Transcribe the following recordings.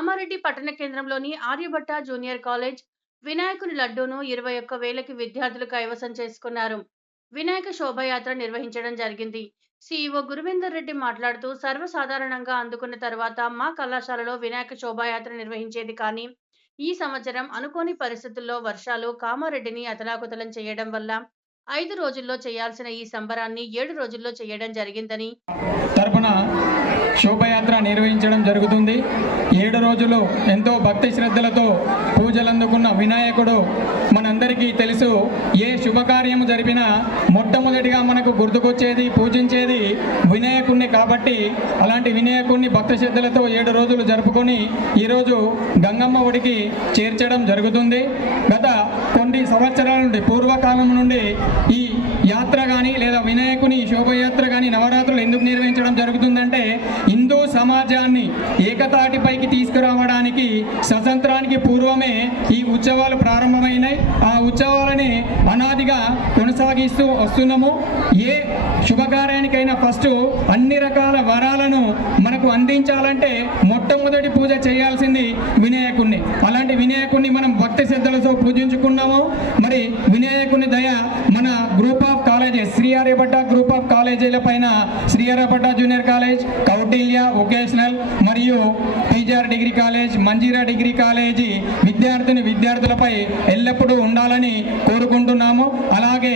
కామారెడ్డి పట్టణ కేంద్రంలోని Aryabhata junior college వినాయకుని లడ్డూను 21,000కి విద్యార్థులు కైవసం చేసుకున్నారు. వినాయక శోభాయాత్ర నిర్వహించడం జరిగింది. సీఈఓ గురువిందర్ రెడ్డి మాట్లాడుతూ, సర్వసాధారణంగా అందుకున్న తర్వాత మా కళాశాలలో వినాయక శోభాయాత్ర నిర్వహించేది, కానీ ఈ సంవత్సరం అనుకోని పరిస్థితుల్లో వర్షాలు కామారెడ్డిని అతలాకుతలం చేయడం వల్ల 5 రోజుల్లో చేయాల్సిన ఈ సంబరాన్ని 7 రోజుల్లో చేయడం జరిగిందని తరపున శోభయాత్ర నిర్వహించడం జరుగుతుంది. 7 రోజులు ఎంతో భక్తి శ్రద్ధలతో పూజలు అందుకున్న వినాయకుడు మనందరికీ తెలుసు. ఏ శుభకార్యము జరిపినా మొట్టమొదటిగా మనకు గుర్తుకొచ్చేది, పూజించేది వినాయకుడిని. కాబట్టి అలాంటి వినాయకుడిని భక్తి శ్రద్ధలతో 7 రోజులు జరుపుకొని ఈరోజు గంగమ్మ ఒడికి చేర్చడం జరుగుతుంది. గత కొన్ని సంవత్సరాల నుండి, పూర్వకాలం నుండి ఈ యాత్ర కానీ లేదా వినాయకుని శోభయాత్ర కానీ నవరాత్రులు ఎందుకు నిర్వహించడం జరుగుతుందంటే, హిందూ సమాజాన్ని ఏకతాటిపైకి తీసుకురావడానికి స్వతంత్రానికి పూర్వమే ఈ ఉత్సవాలు ప్రారంభమైనాయి. ఆ ఉత్సవాలని అనాదిగా కొనసాగిస్తూ వస్తున్నాము. ఏ శుభకార్యానికైనా ఫస్ట్ అన్ని రకాల వరాలను మనకు అందించాలంటే మొట్టమొదటి పూజ చేయాల్సింది వినాయకుడిని. అలాంటి వినాయకుడిని మనం భక్తి శ్రద్ధలతో పూజించుకున్నాము. మరి వినాయకుని దయ మన group of colleges, Shri Aryabhatta group of కాలేజీల పైన Shri Aryabhatta junior college, Kautilya vocational మరియు PGR degree college, Manjeera degree college విద్యార్థులపై ఎల్లప్పుడూ ఉండాలని కోరుకుంటున్నాము. అలాగే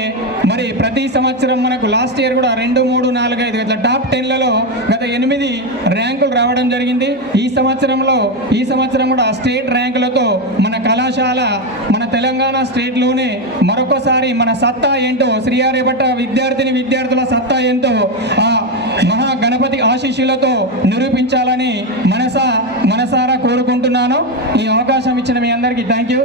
మరి ప్రతి సంవత్సరం మనకు లాస్ట్ ఇయర్ కూడా 2, 3, 4, 5 ఇట్లా టాప్ 10లలో గత 8 ర్యాంకులు రావడం జరిగింది. ఈ సంవత్సరం కూడా స్టేట్ ర్యాంకులతో మన కళాశాల మన తెలంగాణ స్టేట్లోనే మరొకసారి మన సత్తా ఏంటో, శ్రీ ఆర్యభట్ట విద్యార్థుల సత్తా ఏంటో ఆ మహా గణపతి ఆశీస్సులతో నిరూపించాలని మనసారా కోరుకుంటున్నాను. ఈ అవకాశం ఇచ్చిన మీ అందరికీ థ్యాంక్ యూ.